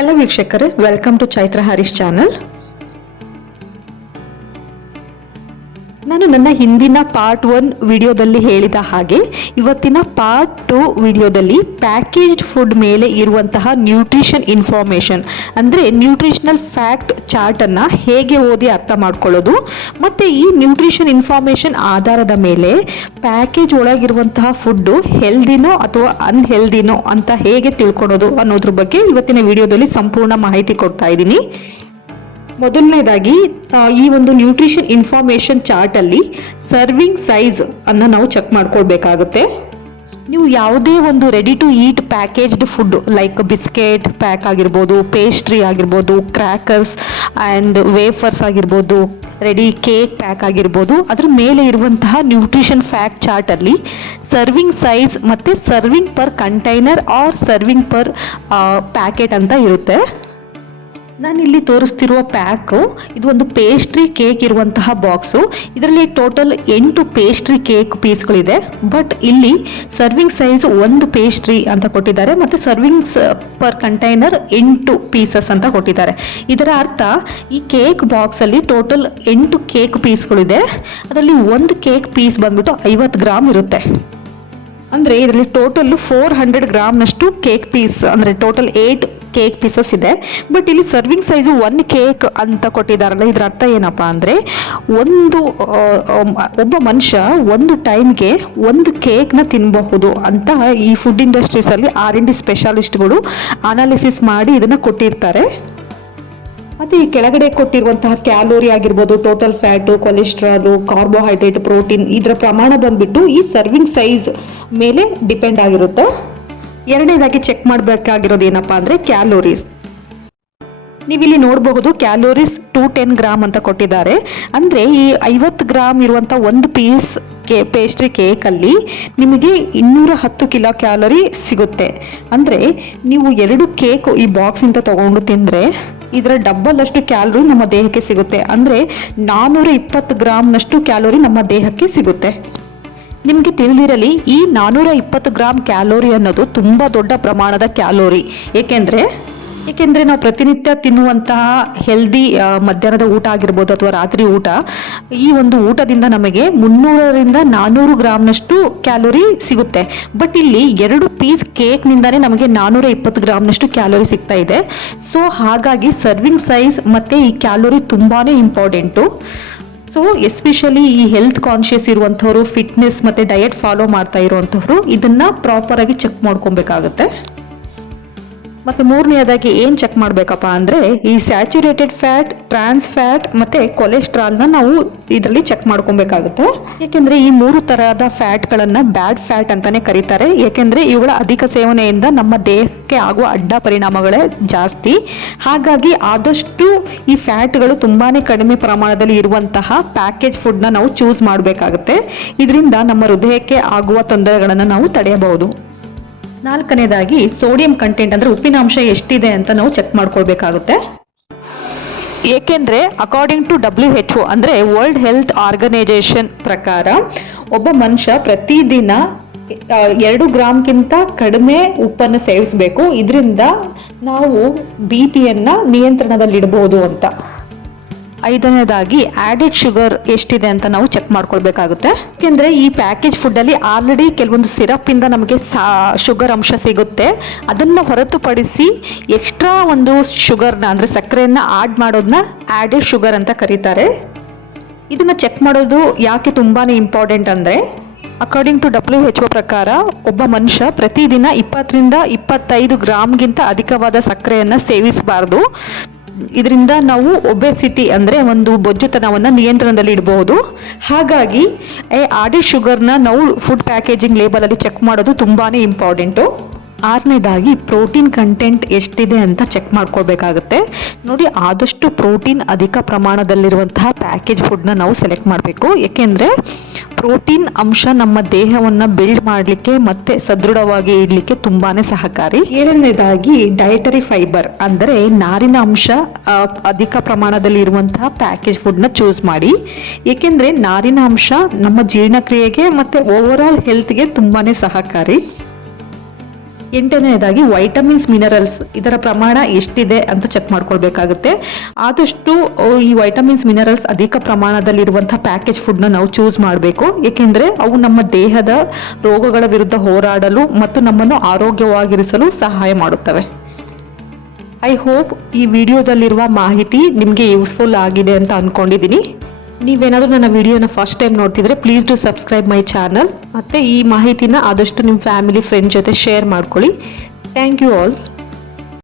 Hello ವೀಕ್ಷಕರೇ. Welcome to Chaitra Harish channel ನಾನು ನನ್ನ ಹಿಂದಿನ ಪಾರ್ಟ್ ಒನ್ ವಿಡಿಯೋದಲ್ಲಿ ಹೇಳಿದ ಹಾಗೆ, ಇವತ್ತಿನ ಪಾರ್ಟ್ ಟು ವಿಡಿಯೋದಲ್ಲಿ ಪ್ಯಾಕೇಜ್ಡ್ ಫುಡ್ ಮೇಲೆ ಇರುವಂತಹ ನ್ಯೂಟ್ರಿಷನ್ ಇನ್ಫಾರ್ಮೇಷನ್ ಅಂದರೆ ನ್ಯೂಟ್ರಿಷನಲ್ ಫ್ಯಾಕ್ಟ್ ಚಾರ್ಟನ್ನು ಹೇಗೆ ಓದಿ ಅರ್ಥ ಮಾಡ್ಕೊಳ್ಳೋದು, ಮತ್ತು ಈ ನ್ಯೂಟ್ರಿಷನ್ ಇನ್ಫಾರ್ಮೇಷನ್ ಆಧಾರದ ಮೇಲೆ ಪ್ಯಾಕೇಜ್ ಒಳಗಿರುವಂತಹ ಫುಡ್ಡು ಹೆಲ್ದಿನೋ ಅಥವಾ ಅನ್ಹೆಲ್ದಿನೋ ಅಂತ ಹೇಗೆ ತಿಳ್ಕೊಳೋದು ಅನ್ನೋದ್ರ ಬಗ್ಗೆ ಇವತ್ತಿನ ವಿಡಿಯೋದಲ್ಲಿ ಸಂಪೂರ್ಣ ಮಾಹಿತಿ ಕೊಡ್ತಾ ಇದ್ದೀನಿ. ಮೊದಲನೇದಾಗಿ ಈ ಒಂದು ನ್ಯೂಟ್ರಿಷನ್ ಇನ್ಫಾರ್ಮೇಶನ್ ಚಾರ್ಟ್ ಅಲ್ಲಿ ಸರ್ವಿಂಗ್ ಸೈಜ್ ಅನ್ನ ನಾವು ಚೆಕ್ ಮಾಡ್ಕೊಳ್ಬೇಕಾಗುತ್ತೆ. ನೀವು ಯಾವುದೇ ಒಂದು ready to eat packaged food like biscuit pack ಆಗಿರ್ಬೋದು ಪೇಸ್ಟ್ರಿ ಆಗಿರ್ಬೋದು ಕ್ರ್ಯಾಕರ್ಸ್ ಆ್ಯಂಡ್ ವೇಫರ್ಸ್ ಆಗಿರ್ಬೋದು ರೆಡಿ ಕೇಕ್ ಪ್ಯಾಕ್ ಆಗಿರ್ಬೋದು, ಅದ್ರ ಮೇಲೆ ಇರುವಂತಹ ನ್ಯೂಟ್ರಿಷನ್ ಫ್ಯಾಕ್ಟ್ ಚಾರ್ಟಲ್ಲಿ ಸರ್ವಿಂಗ್ ಸೈಜ್ ಮತ್ತು serving per container or serving per packet ಅಂತ ಇರುತ್ತೆ. ನಾನು ಇಲ್ಲಿ ತೋರಿಸ್ತಿರುವ ಪ್ಯಾಕು. ಇದು ಒಂದು ಪೇಸ್ಟ್ರಿ ಕೇಕ್ ಇರುವಂತಹ ಬಾಕ್ಸು ಇದರಲ್ಲಿ ಟೋಟಲ್ ಎಂಟು ಪೇಸ್ಟ್ರಿ ಕೇಕ್ ಪೀಸ್ಗಳಿದೆ ಬಟ್ ಇಲ್ಲಿ ಸರ್ವಿಂಗ್ ಸೈಜ್ ಒಂದು ಪೇಸ್ಟ್ರಿ ಅಂತ ಕೊಟ್ಟಿದ್ದಾರೆ. ಮತ್ತು ಸರ್ವಿಂಗ್ಸ್ ಪರ್ ಕಂಟೈನರ್ ಎಂಟು ಪೀಸಸ್ ಅಂತ ಕೊಟ್ಟಿದ್ದಾರೆ. ಇದರ ಅರ್ಥ, ಈ ಕೇಕ್ ಬಾಕ್ಸಲ್ಲಿ ಟೋಟಲ್ ಎಂಟು ಕೇಕ್ ಪೀಸ್ಗಳಿದೆ ಅದರಲ್ಲಿ ಒಂದು ಕೇಕ್ ಪೀಸ್ ಬಂದ್ಬಿಟ್ಟು ಐವತ್ತು ಗ್ರಾಮ್ ಇರುತ್ತೆ. ಅಂದರೆ ಇದರಲ್ಲಿ ಟೋಟಲ್ ಫೋರ್ ಹಂಡ್ರೆಡ್ ಗ್ರಾಮ್ನಷ್ಟು ಕೇಕ್ ಪೀಸ್ ಅಂದರೆ ಟೋಟಲ್ ಏಯ್ಟ್ ಕೇಕ್ ಪೀಸಸ್ ಇದೆ. ಬಟ್ ಇಲ್ಲಿ ಸರ್ವಿಂಗ್ ಸೈಜು ಒನ್ ಕೇಕ್ ಅಂತ ಕೊಟ್ಟಿದ್ದಾರಲ್ಲ, ಇದರ ಅರ್ಥ ಏನಪ್ಪ ಅಂದರೆ ಒಂದು ಒಬ್ಬ ಮನುಷ್ಯ ಒಂದು ಟೈಮ್ಗೆ ಒಂದು ಕೇಕ್ನ ತಿನ್ನಬಹುದು ಅಂತ ಈ ಫುಡ್ ಇಂಡಸ್ಟ್ರೀಸಲ್ಲಿ ಆರ್ ಎನ್ ಡಿ ಸ್ಪೆಷಾಲಿಸ್ಟ್ಗಳು ಅನಾಲಿಸಿಸ್ ಮಾಡಿ ಇದನ್ನು ಕೊಟ್ಟಿರ್ತಾರೆ. ಮತ್ತೆ ಈ ಕೆಳಗಡೆ ಕೊಟ್ಟಿರುವಂತಹ ಕ್ಯಾಲೋರಿ ಆಗಿರ್ಬೋದು total fat cholesterol carbohydrate protein ಇದರ ಪ್ರಮಾಣ ಬಂದ್ಬಿಟ್ಟು ಈ ಸರ್ವಿಂಗ್ ಸೈಜ್ ಮೇಲೆ ಡಿಪೆಂಡ್ ಆಗಿರುತ್ತೆ. ಎರಡನೇದಾಗಿ ಚೆಕ್ ಮಾಡಬೇಕಾಗಿರೋದು ಏನಪ್ಪಾ ಅಂದ್ರೆ ಕ್ಯಾಲೋರೀಸ್ ನೀವಿಲ್ಲಿ ನೋಡಬಹುದು ಕ್ಯಾಲೋರೀಸ್ ಟೂ ಟೆನ್ ಗ್ರಾಮ್ ಅಂತ ಕೊಟ್ಟಿದ್ದಾರೆ. ಅಂದ್ರೆ ಈ ಐವತ್ತು ಗ್ರಾಮ್ ಇರುವಂತ ಒಂದು ಪೀಸ್ ಕೇ ಪೇಸ್ಟ್ರಿ ಕೇಕಲ್ಲಿ ನಿಮಗೆ ಇನ್ನೂರ ಹತ್ತು ಕಿಲೋ ಕ್ಯಾಲೋರಿ ಸಿಗುತ್ತೆ. ಅಂದರೆ ನೀವು ಎರಡು ಕೇಕ್ ಈ ಬಾಕ್ಸಿಂದ ತಗೊಂಡು ತಿಂದ್ರೆ ಇದರ ಡಬ್ಬಲ್ ಅಷ್ಟು ಕ್ಯಾಲೋರಿ ನಮ್ಮ ದೇಹಕ್ಕೆ ಸಿಗುತ್ತೆ. ಅಂದರೆ ನಾನ್ನೂರ ಇಪ್ಪತ್ತು ಗ್ರಾಮ್ನಷ್ಟು ಕ್ಯಾಲೋರಿ ನಮ್ಮ ದೇಹಕ್ಕೆ ಸಿಗುತ್ತೆ. ನಿಮಗೆ ತಿಳಿದಿರಲಿ, ಈ ನಾನ್ನೂರ ಇಪ್ಪತ್ತು ಗ್ರಾಮ್ ಕ್ಯಾಲೋರಿ ಅನ್ನೋದು ತುಂಬ ದೊಡ್ಡ ಪ್ರಮಾಣದ ಕ್ಯಾಲೋರಿ. ಏಕೆಂದ್ರೆ ಏಕೆಂದ್ರೆ ನಾವು ಪ್ರತಿನಿತ್ಯ ತಿನ್ನುವಂತಹ ಹೆಲ್ದಿ ಮಧ್ಯಾಹ್ನದ ಊಟ ಆಗಿರ್ಬೋದು ಅಥವಾ ರಾತ್ರಿ ಊಟ, ಈ ಒಂದು ಊಟದಿಂದ ನಮಗೆ ಮುನ್ನೂರರಿಂದ ನಾನ್ನೂರು ಗ್ರಾಮ್ನಷ್ಟು ಕ್ಯಾಲೋರಿ ಸಿಗುತ್ತೆ. ಬಟ್ ಇಲ್ಲಿ ಎರಡು ಪೀಸ್ ಕೇಕ್ನಿಂದಾನೇ ನಮಗೆ ನಾನ್ನೂರ ಇಪ್ಪತ್ತು ಗ್ರಾಮ್ನಷ್ಟು ಕ್ಯಾಲೋರಿ ಸಿಗ್ತಾ ಇದೆ. ಸೊ ಹಾಗಾಗಿ ಸರ್ವಿಂಗ್ ಸೈಜ್ ಮತ್ತೆ ಈ ಕ್ಯಾಲೋರಿ ತುಂಬಾನೇ ಇಂಪಾರ್ಟೆಂಟು ಸೊ ಎಸ್ಪೆಷಲಿ ಈ ಹೆಲ್ತ್ ಕಾನ್ಶಿಯಸ್ ಇರುವಂಥವ್ರು ಫಿಟ್ನೆಸ್ ಮತ್ತೆ ಡಯಟ್ ಫಾಲೋ ಮಾಡ್ತಾ ಇರುವಂಥವ್ರು, ಇದನ್ನ ಪ್ರಾಪರ್ ಆಗಿ ಚೆಕ್ ಮಾಡ್ಕೊಬೇಕಾಗುತ್ತೆ. ಮತ್ತೆ ಮೂರನೆಯದಾಗಿ ಏನು ಚೆಕ್ ಮಾಡಬೇಕಪ್ಪ ಅಂದ್ರೆ ಈ ಸ್ಯಾಚುರೇಟೆಡ್ ಫ್ಯಾಟ್ ಟ್ರಾನ್ಸ್ ಫ್ಯಾಟ್ ಮತ್ತೆ ಕೊಲೆಸ್ಟ್ರಾಲ್ ನಾವು ಇದರಲ್ಲಿ ಚೆಕ್ ಮಾಡ್ಕೊಬೇಕಾಗುತ್ತೆ. ಯಾಕೆಂದ್ರೆ ಈ ಮೂರು ಥರದ ಫ್ಯಾಟ್ ಗಳನ್ನ ಬ್ಯಾಡ್ ಫ್ಯಾಟ್ ಅಂತಾನೆ ಕರೀತಾರೆ. ಯಾಕೆಂದ್ರೆ ಇವುಗಳ ಅಧಿಕ ಸೇವನೆಯಿಂದ ನಮ್ಮ ದೇಹಕ್ಕೆ ಆಗುವ ಅಡ್ಡ ಪರಿಣಾಮಗಳೇ ಜಾಸ್ತಿ. ಹಾಗಾಗಿ ಆದಷ್ಟು ಈ ಫ್ಯಾಟ್ಗಳು ತುಂಬಾನೇ ಕಡಿಮೆ ಪ್ರಮಾಣದಲ್ಲಿ ಇರುವಂತಹ ಪ್ಯಾಕೇಜ್ ಫುಡ್ನ ನಾವು ಚೂಸ್ ಮಾಡಬೇಕಾಗುತ್ತೆ. ಇದರಿಂದ ನಮ್ಮ ಹೃದಯಕ್ಕೆ ಆಗುವ ತೊಂದರೆಗಳನ್ನು ನಾವು ತಡೆಯಬಹುದು. ನಾಲ್ಕನೇದಾಗಿ ಸೋಡಿಯಂ ಕಂಟೆಂಟ್ ಅಂದ್ರೆ ಉಪ್ಪಿನಾಂಶ ಎಷ್ಟಿದೆ ಅಂತ ನಾವು ಚೆಕ್ ಮಾಡ್ಕೊಳ್ಬೇಕಾಗುತ್ತೆ. ಏಕೆಂದರೆ according to W H O ಅಂದ್ರೆ ವರ್ಲ್ಡ್ ಹೆಲ್ತ್ ಆರ್ಗನೈಜೇಷನ್ ಪ್ರಕಾರ ಒಬ್ಬ ಮನುಷ್ಯ ಪ್ರತಿದಿನ ಎರಡು ಗ್ರಾಮ್ಗಿಂತ ಕಡಿಮೆ ಉಪ್ಪನ್ನು ಸೇವಿಸಬೇಕು. ಇದರಿಂದ ನಾವು ಬಿ ಪಿಯನ್ನ ನಿಯಂತ್ರಣದಲ್ಲಿಡಬಹುದು ಅಂತ. ಐದನೇದಾಗಿ ಆ್ಯಡೆಡ್ ಶುಗರ್ ಎಷ್ಟಿದೆ ಅಂತ ನಾವು ಚೆಕ್ ಮಾಡ್ಕೊಳ್ಬೇಕಾಗುತ್ತೆ. ಯಾಕೆಂದರೆ ಈ ಪ್ಯಾಕೇಜ್ ಫುಡ್ಡಲ್ಲಿ ಆಲ್ರೆಡಿ ಕೆಲವೊಂದು ಸಿರಪ್ಪಿಂದ ನಮಗೆ ಸಾ ಶುಗರ್ ಅಂಶ ಸಿಗುತ್ತೆ. ಅದನ್ನು ಹೊರತುಪಡಿಸಿ ಎಕ್ಸ್ಟ್ರಾ ಒಂದು ಶುಗರ್ನ ಅಂದರೆ ಸಕ್ಕರೆಯನ್ನ ಆಡ್ ಮಾಡೋದನ್ನ ಆ್ಯಡೆಡ್ ಶುಗರ್ ಅಂತ ಕರೀತಾರೆ. ಇದನ್ನು ಚೆಕ್ ಮಾಡೋದು ಯಾಕೆ ತುಂಬಾ ಇಂಪಾರ್ಟೆಂಟ್ ಅಂದರೆ according to W H O ಪ್ರಕಾರ ಒಬ್ಬ ಮನುಷ್ಯ ಪ್ರತಿದಿನ ಇಪ್ಪತ್ತರಿಂದ ಇಪ್ಪತ್ತೈದು ಗ್ರಾಮ್ಗಿಂತ ಅಧಿಕವಾದ ಸಕ್ಕರೆಯನ್ನು ಸೇವಿಸಬಾರ್ದು. ಇದರಿಂದ ನಾವು ಒಬೆಸಿಟಿ ಅಂದರೆ ಒಂದು ಬೊಜ್ಜುತನವನ್ನು ನಿಯಂತ್ರಣದಲ್ಲಿ ಇಡಬಹುದು. ಹಾಗಾಗಿ ಆಡಿ ಶುಗರ್ನ ನಾವು ಫುಡ್ ಪ್ಯಾಕೇಜಿಂಗ್ ಲೇಬಲಲ್ಲಿ ಚೆಕ್ ಮಾಡೋದು ತುಂಬಾ ಇಂಪಾರ್ಟೆಂಟು ಆರನೇದಾಗಿ ಪ್ರೋಟೀನ್ ಕಂಟೆಂಟ್ ಎಷ್ಟಿದೆ ಅಂತ ಚೆಕ್ ಮಾಡ್ಕೋಬೇಕಾಗುತ್ತೆ ನೋಡಿ, ಆದಷ್ಟು ಪ್ರೋಟೀನ್ ಅಧಿಕ ಪ್ರಮಾಣದಲ್ಲಿರುವಂತಹ ಪ್ಯಾಕೇಜ್ ಫುಡ್ನ ನಾವು ಸೆಲೆಕ್ಟ್ ಮಾಡಬೇಕು. ಏಕೆಂದರೆ ಪ್ರೋಟೀನ್ ಅಂಶ ನಮ್ಮ ದೇಹವನ್ನು ಬಿಲ್ಡ್ ಮಾಡಲಿಕ್ಕೆ ಮತ್ತೆ ಸದೃಢವಾಗಿ ಇಡಲಿಕ್ಕೆ ತುಂಬಾನೇ ಸಹಕಾರಿ. ಏಳನೇದಾಗಿ ಡಯಟರಿ ಫೈಬರ್ ಅಂದರೆ ನಾರಿನ ಅಂಶ ಅಧಿಕ ಪ್ರಮಾಣದಲ್ಲಿ ಇರುವಂತಹ ಪ್ಯಾಕೇಜ್ ಫುಡ್ನ ಚೂಸ್ ಮಾಡಿ. ಏಕೆಂದರೆ ನಾರಿನ ಅಂಶ ನಮ್ಮ ಜೀರ್ಣಕ್ರಿಯೆಗೆ ಮತ್ತೆ ಓವರ್ ಆಲ್ ಹೆಲ್ತ್ಗೆ ತುಂಬಾನೇ ಸಹಕಾರಿ. ಎಂಟನೇದಾಗಿ ವೈಟಮಿನ್ಸ್ ಮಿನರಲ್ಸ್ ಇದರ ಪ್ರಮಾಣ ಎಷ್ಟಿದೆ ಅಂತ ಚೆಕ್ ಮಾಡ್ಕೊಳ್ಬೇಕಾಗುತ್ತೆ. ಆದಷ್ಟು ಈ ವೈಟಮಿನ್ಸ್ ಮಿನರಲ್ಸ್ ಅಧಿಕ ಪ್ರಮಾಣದಲ್ಲಿರುವಂಥ ಪ್ಯಾಕೇಜ್ ಫುಡ್ನ ನಾವು ಚೂಸ್ ಮಾಡಬೇಕು. ಏಕೆಂದರೆ ಅವು ನಮ್ಮ ದೇಹದ ರೋಗಗಳ ವಿರುದ್ಧ ಹೋರಾಡಲು ಮತ್ತು ನಮ್ಮನ್ನು ಆರೋಗ್ಯವಾಗಿರಿಸಲು ಸಹಾಯ ಮಾಡುತ್ತವೆ. ಐ ಹೋಪ್ ಈ ವಿಡಿಯೋದಲ್ಲಿರುವ ಮಾಹಿತಿ ನಿಮಗೆ ಯೂಸ್ಫುಲ್ ಆಗಿದೆ ಅಂತ ಅಂದ್ಕೊಂಡಿದ್ದೀನಿ ನೀವೇನಾದರೂ ನನ್ನ ವಿಡಿಯೋನ ಫಸ್ಟ್ ಟೈಮ್ ನೋಡ್ತಿದ್ರೆ please do subscribe my channel ಮತ್ತು ಈ ಮಾಹಿತಿನ ಆದಷ್ಟು ನಿಮ್ಮ ಫ್ಯಾಮಿಲಿ ಫ್ರೆಂಡ್ ಜೊತೆ ಶೇರ್ ಮಾಡ್ಕೊಳ್ಳಿ. Thank you all